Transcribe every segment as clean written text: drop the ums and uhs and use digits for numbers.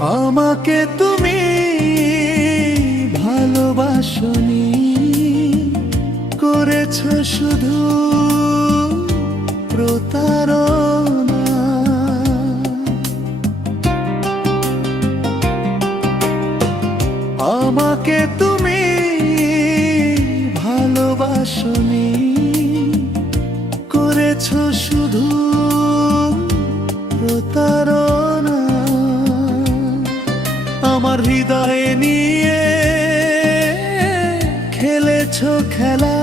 আমাকে তুমি ভালোবাসনি, করেছো শুধু প্রতারণা। আমাকে তুমি ভালোবাসনি, করেছো শুধু প্রতারণা। আমার হৃদয়ে নিয়ে খেলেছো খেলা,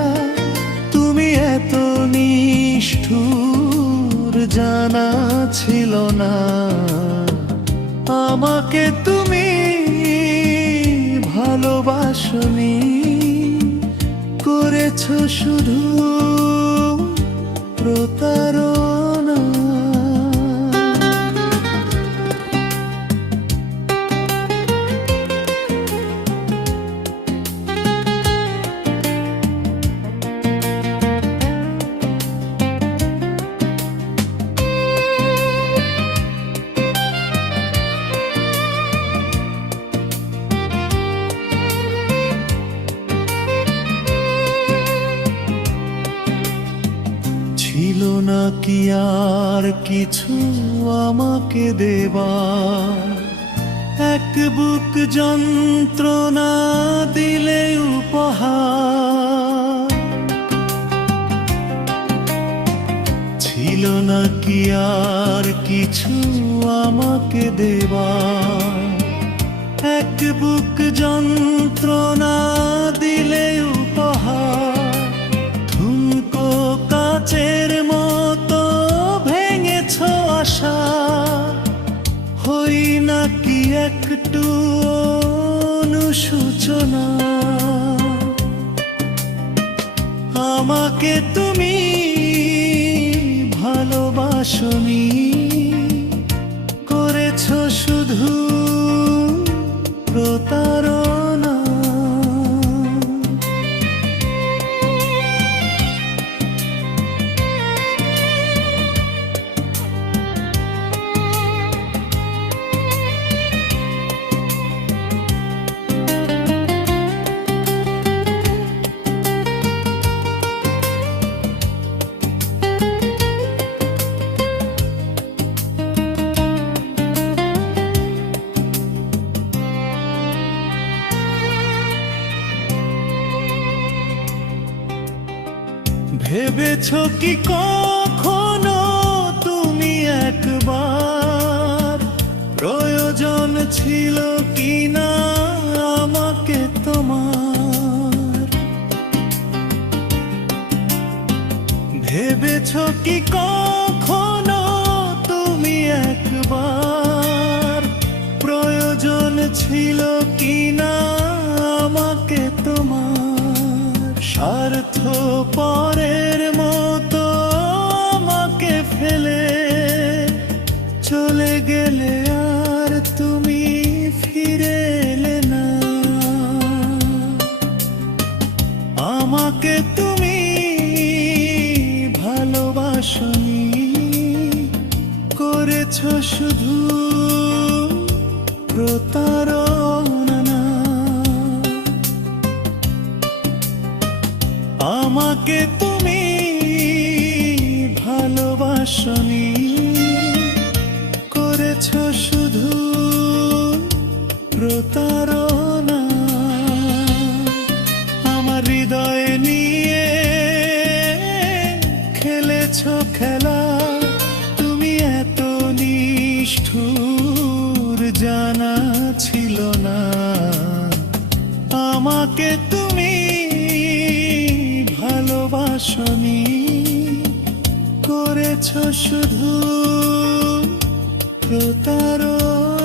তুমি এত নিষ্ঠুর জানা ছিল না। আমাকে তুমি ভালোবাসনি, করেছো শুধু প্রতারণা। ছিল না কি আর কিছু আমাকে দেবা, এক বুক যন্ত্রণা দিলে উপহার। ছিল না কি আর কিছু আমাকে দেবা, এক বুক যন্ত্রণা দিলে উপহার। ঠুনকো কাচের মতো ভেঙেছো আশা, হই নাকি একটু অনুশোচনা। আমাকে তুমি ভালোবাসনি, করেছো শুধু প্রতারণা। ভেবেছো কি কখনো তুমি একবার, প্রয়োজন ছিল কি না আমাকে তোমার? ভেবেছো কি কখনো তুমি একবার, প্রয়োজন ছিল কি না আমাকে তোমার? স্বার্থপরের মতো আমাকে ফেলে চলে গেলে আর তুমি ফিরে এলে না। আমাকে তুমি ভালোবাসনি, করেছো শুধু প্রতারণা। আমাকে তুমি ভালোবাসনি, করেছো শুধু প্রতারণা। আমার হৃদয়ে নিয়ে খেলেছো খেলা, তুমি এত নিষ্ঠুর জানা ছিল না। আমাকে তুমি ভালোবাসনি, করেছো শুধু প্রতারণা।